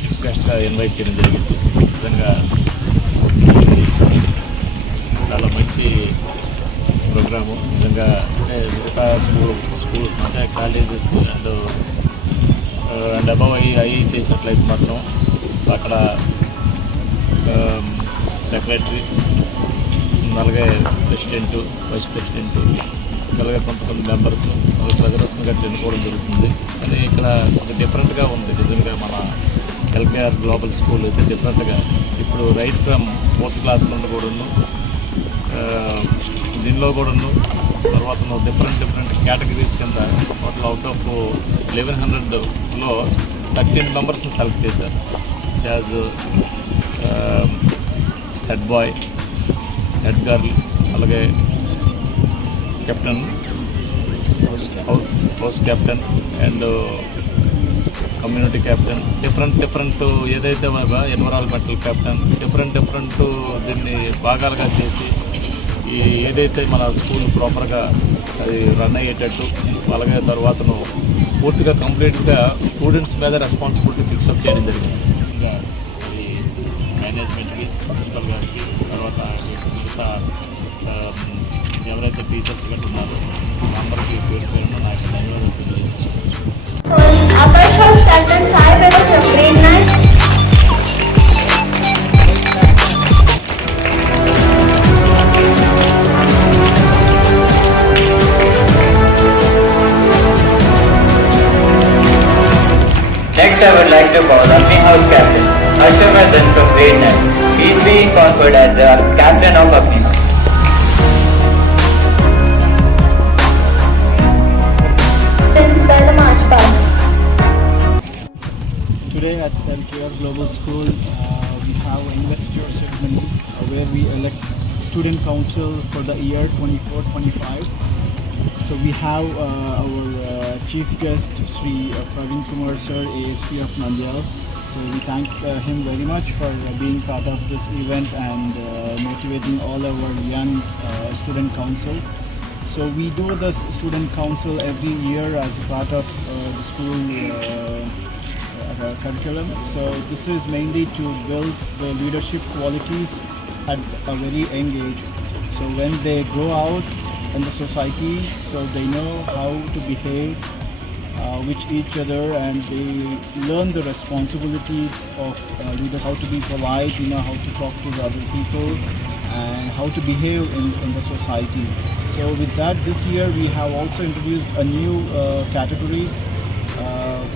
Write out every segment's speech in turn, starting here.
Chief గెస్ట్గా invite చేయడం జరిగింది. నిజంగా చాలా మంచి ప్రోగ్రాము. నిజంగా అంటే మిగతా స్కూల్ అంటే కాలేజెస్ అండ్ అబవ్ అవి చేసినట్లయితే మాత్రం అక్కడ సెక్రటరీ, అలాగే ప్రెసిడెంటు, వైస్ ప్రెసిడెంటు, అలాగే కొంతమంది మెంబర్స్, ట్రెజరర్స్ని గట్టి ఎన్నుకోవడం జరుగుతుంది. కానీ ఇక్కడ ఒక డిఫరెంట్గా ఉంది. నిజంగా మన ఎల్కేఆర్ గ్లోబల్ స్కూల్ అయితే డిఫరెంట్గా ఇప్పుడు రైట్ ఫ్రమ్ 4th క్లాస్ నుండి కూడాను దీనిలో కూడాను తర్వాత డిఫరెంట్ కేటగిరీస్ కింద టోటల్ అవుట్ ఆఫ్ 1100లో 13 మెంబర్స్ని సెలెక్ట్ చేశారు. As head boy, head girl, అలాగే captain, house captain and community captain, different ఏదైతే ఎన్విరాన్మెంటల్ కెప్టెన్, డిఫరెంట్ దీన్ని భాగాలుగా చేసి ఏదైతే మన స్కూల్ ప్రాపర్గా అది రన్ అయ్యేటట్టు, అలాగే తర్వాతను పూర్తిగా కంప్లీట్గా స్టూడెంట్స్ మీద రెస్పాన్సిబిలిటీ ఫిక్సప్ చేయడం జరిగింది. ఇంకా ఈ మేనేజ్మెంట్కి, ప్రిన్సిపల్ గారికి, తర్వాత మిగతా ఎవరైతే టీచర్స్ గట్రా ఉన్నారో అందరికీ పేరు పేరున నాకు ధన్యవాదాలు తెలియజేస్తున్నాను. Next, I would like to call on the house captain, Ashwin from grade 9. He is being conferred as the captain of Apni. Today at LKR Global School, we have an investiture ceremony where we elect student council for the year 24-25. So we have our chief guest, Sri Praveen Kumar sir, ASP of Nandyal. So we thank him very much for being part of this event and motivating all our young student council. So we do this student council every year as part of the school curriculum. So this is mainly to build the leadership qualities at a very young age. So when they grow out in the society, so they know how to behave with each other, and they learn the responsibilities of leaders, how to be polite, how to talk to the other people, and how to behave in the society. So with that, this year we have also introduced a new categories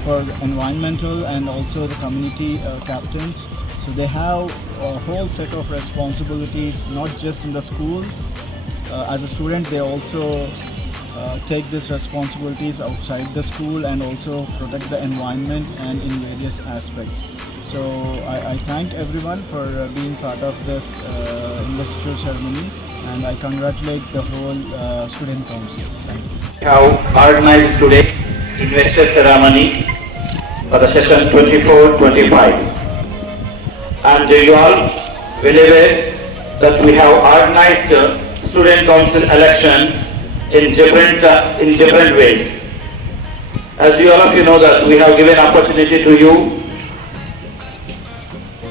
for environmental and also the community captains. So they have a whole set of responsibilities, not just in the school. As a student, they also take these responsibilities outside the school and also protect the environment and in various aspects. So I thank everyone for being part of this investiture ceremony, and I congratulate the whole student council. Thank you. We have organized today investor ceremony for the session 24-25. And you all will aware that we have organized student council election in different ways. As all of you know that we have given opportunity to you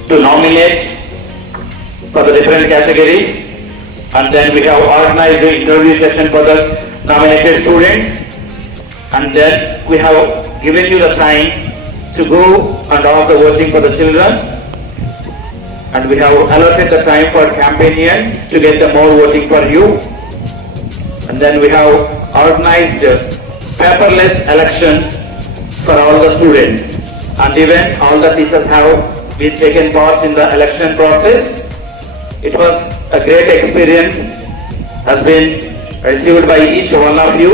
to nominate for the different categories, and then we have organized the interview session for the nominated students, and then we have given you the time to go and also voting for the children, and we have allotted the time for campaign to get the more voting for you, and then we have organized paperless election for all the students, and even all the teachers have been taken part in the election process. It was a great experience, has been received by each one of you.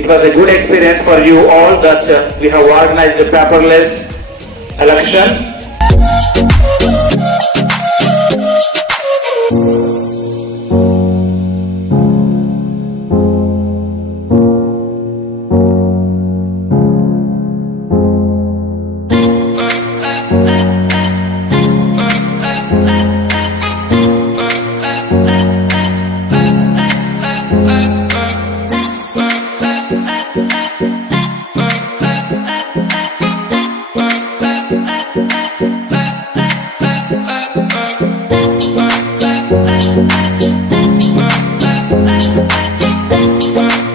It was a good experience for you all that we have organized a paperless election. Bye.